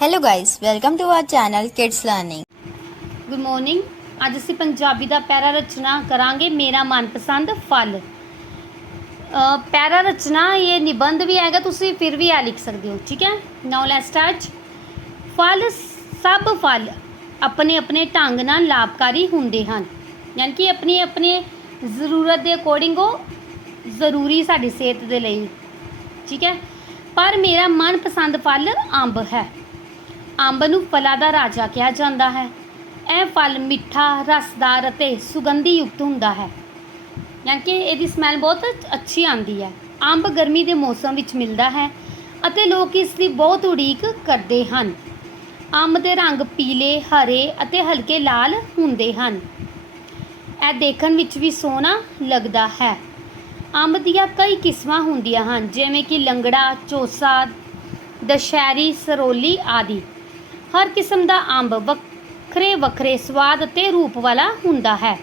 Hello guys, welcome to our channel Kids Learning. Good morning ਅੱਜ ਅਸੀਂ ਪੰਜਾਬੀ ਦਾ ਪੈਰਾ ਰਚਨਾ ਕਰਾਂਗੇ ਮੇਰਾ ਮਨਪਸੰਦ ਫਲ। ਅ, ਪੈਰਾ ਰਚਨਾ ਇਹ ਨਿਬੰਧ ਵੀ ਆਏਗਾ ਤੁਸੀਂ ਫਿਰ ਵੀ ਆ ਲਿਖ ਸਕਦੇ ਹੋ ਠੀਕ ਹੈ? ਨਾਓ ਲੈਟਸ ਸਟਾਰਟ ਫਲ ਸਭ ਫਲ ਆਪਣੇ ਆਪਣੇ ਢੰਗ ਨਾਲ ਲਾਭਕਾਰੀ ਹੁੰਦੇ ਹਨ। ਯਾਨੀ ਕਿ ਆਪਣੀ ਆਪਣੇ ਜ਼ਰੂਰਤ ਦੇ ਅਕੋਰਡਿੰਗ ਉਹ ਜ਼ਰੂਰੀ ਸਾਡੀ ਸਿਹਤ ਦੇ ਲਈ। ਠੀਕ ਹੈ? ਪਰ ਮੇਰਾ ਮਨਪਸੰਦ ਫਲ ਅੰਬ ਹੈ। ਅੰਬ ਨੂੰ ਫਲਾਂ ਦਾ ਰਾਜਾ ਕਿਹਾ ਜਾਂਦਾ ਹੈ। ਇਹ ਫਲ ਮਿੱਠਾ, ਰਸਦਾਰ ਅਤੇ ਸੁਗੰਧੀ ਯੁਕਤ ਹੁੰਦਾ ਹੈ। ਯਾਨੀ ਕਿ ਇਹਦੀ ਸਮੈਲ ਬਹੁਤ ਅੱਛੀ ਆਉਂਦੀ ਹੈ। ਅੰਬ ਗਰਮੀ ਦੇ ਮੌਸਮ ਵਿੱਚ ਮਿਲਦਾ ਹੈ ਅਤੇ ਲੋਕ ਇਸ ਦੀ ਬਹੁਤ ਉਡੀਕ ਕਰਦੇ ਹਨ। ਅੰਬ ਦੇ ਰੰਗ ਪੀਲੇ, ਹਰੇ ਅਤੇ ਹਲਕੇ ਲਾਲ ਹੁੰਦੇ ਹਨ। ਇਹ ਦੇਖਣ ਵਿੱਚ ਵੀ ਸੋਹਣਾ ਲੱਗਦਾ ਹੈ। ਅੰਬ ਦੀਆਂ ਕਈ ਕਿਸਮਾਂ ਹੁੰਦੀਆਂ ਹਨ, ਜਿਵੇਂ ਕਿ ਲੰਗੜਾ, ਚੋਸਾ, ਦਸ਼ਹਿਰੀ, ਸਰੋਲੀ ਆਦਿ। ਹਰ ਕਿਸਮ ਦਾ ਅੰਬ ਵੱਖਰੇ ਵੱਖਰੇ ਸਵਾਦ ਅਤੇ ਰੂਪ ਵਾਲਾ ਹੁੰਦਾ ਹੈ।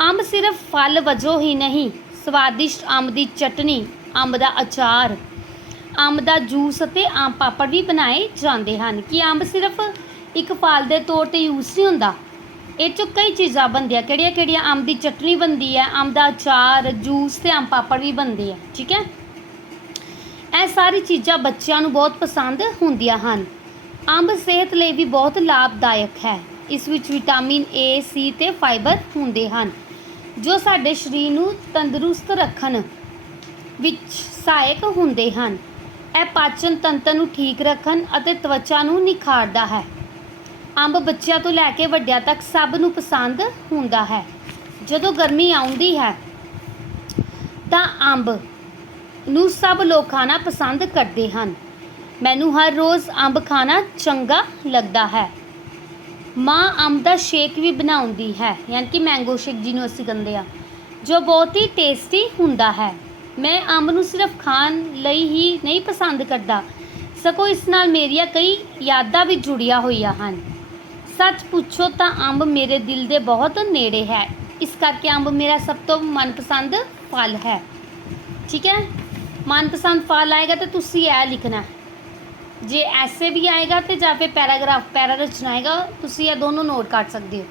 ਅੰਬ ਸਿਰਫ ਫਲ ਵਜੋਂ ਹੀ ਨਹੀਂ, ਸਵਾਦਿਸ਼ਟ ਅੰਬ ਦੀ ਚਟਨੀ ਅੰਬ ਦਾ ਅਚਾਰ, ਅੰਬ ਦਾ ਜੂਸ ਅਤੇ ਆਮ ਪਾਪੜ ਵੀ ਬਣਾਏ ਜਾਂਦੇ ਹਨ। ਕਿ ਅੰਬ ਸਿਰਫ ਇੱਕ ਫਲ ਦੇ ਤੌਰ ਤੇ ਯੂਜ਼ ਨਹੀਂ ਹੁੰਦਾ? ਇਹ ਚੋਂ ਕਈ ਚੀਜ਼ਾਂ ਬਣਦੀਆਂ, ਕਿਹੜੀਆਂ ਕਿਹੜੀਆਂ? ਅੰਬ ਦੀ ਚਟਨੀ ਬਣਦੀ ਹੈ ਅੰਬ ਦਾ ਅਚਾਰ, ਜੂਸ ਤੇ ਅੰਬ ਪਾਪੜ ਵੀ ਬਣਦੇ ਆ, ਠੀਕ ਹੈ? ਇਹ ਸਾਰੀ ਚੀਜ਼ਾਂ ਬੱਚਿਆਂ ਨੂੰ ਬਹੁਤ ਪਸੰਦ ਹੁੰਦੀਆਂ ਹਨ। ਅੰਬ ਸਿਹਤ ਲਈ ਵੀ ਬਹੁਤ ਲਾਭਦਾਇਕ ਹੈ। ਇਸ ਵਿੱਚ ਵਿਟਾਮਿਨ ਏ ਸੀ ਤੇ ਫਾਈਬਰ ਹੁੰਦੇ ਹਨ, ਜੋ ਸਾਡੇ ਸਰੀਰ ਨੂੰ ਤੰਦਰੁਸਤ ਰੱਖਣ ਵਿੱਚ ਸਹਾਇਕ ਹੁੰਦੇ ਹਨ। ਇਹ ਪਾਚਨ ਤੰਤਰ ਨੂੰ ਠੀਕ ਰੱਖਣ ਅਤੇ ਤਵਚਾ ਨੂੰ ਨਿਖਾਰਦਾ ਹੈ। ਅੰਬ ਬੱਚਿਆਂ ਤੋਂ ਲੈ ਕੇ ਵੱਡਿਆਂ ਤੱਕ ਸਭ ਨੂੰ ਪਸੰਦ ਹੁੰਦਾ ਹੈ। ਜਦੋਂ ਗਰਮੀ ਆਉਂਦੀ ਹੈ, ਤਾਂ ਅੰਬ ਨੂੰ ਸਭ ਲੋਕ ਖਾਣਾ ਪਸੰਦ ਕਰਦੇ ਹਨ। ਮੈਨੂੰ ਹਰ ਰੋਜ਼ ਅੰਬ ਖਾਣਾ ਚੰਗਾ ਲੱਗਦਾ ਹੈ। ਮਾਂ ਅੰਬ ਦਾ ਸ਼ੇਕ ਵੀ ਬਣਾਉਂਦੀ ਹੈ, ਯਾਨੀ ਕਿ ਮੈਂਗੋ ਸ਼ੇਕ ਜਿਹਨੂੰ ਅਸੀਂ ਕਹਿੰਦੇ ਆ, ਜੋ ਬਹੁਤ ਹੀ ਟੇਸਟੀ ਹੁੰਦਾ ਹੈ। ਮੈਂ ਅੰਬ ਨੂੰ ਸਿਰਫ ਖਾਣ ਲਈ ਹੀ ਨਹੀਂ ਪਸੰਦ ਕਰਦਾ, ਸਗੋਂ ਇਸ ਨਾਲ ਮੇਰੀਆਂ ਕਈ ਯਾਦਾਂ ਵੀ ਜੁੜੀਆਂ ਹੋਈਆਂ ਹਨ। ਸੱਚ ਪੁੱਛੋ ਤਾਂ ਅੰਬ ਮੇਰੇ ਦਿਲ ਦੇ ਬਹੁਤ ਨੇੜੇ ਹੈ। ਇਸ ਕਰਕੇ ਅੰਬ ਮੇਰਾ ਸਭ ਤੋਂ ਮਨਪਸੰਦ ਫਲ ਹੈ। ਠੀਕ ਹੈ? ਮਨਪਸੰਦ ਫਲ ਆਏਗਾ ਤਾਂ ਤੁਸੀਂ ਇਹ ਲਿਖਣਾ। ਜੇ ਐਸੇ ਵੀ ਆਏਗਾ ਤੇ ਜਾਂ ਫਿਰ ਪੈਰਾਗ੍ਰਾਫ, ਪੈਰਾ ਰਚਨਾ ਆਏਗਾ, ਤੁਸੀਂ ਇਹ ਦੋਨੋਂ ਨੋਟ ਕਰ ਸਕਦੇ ਹੋ।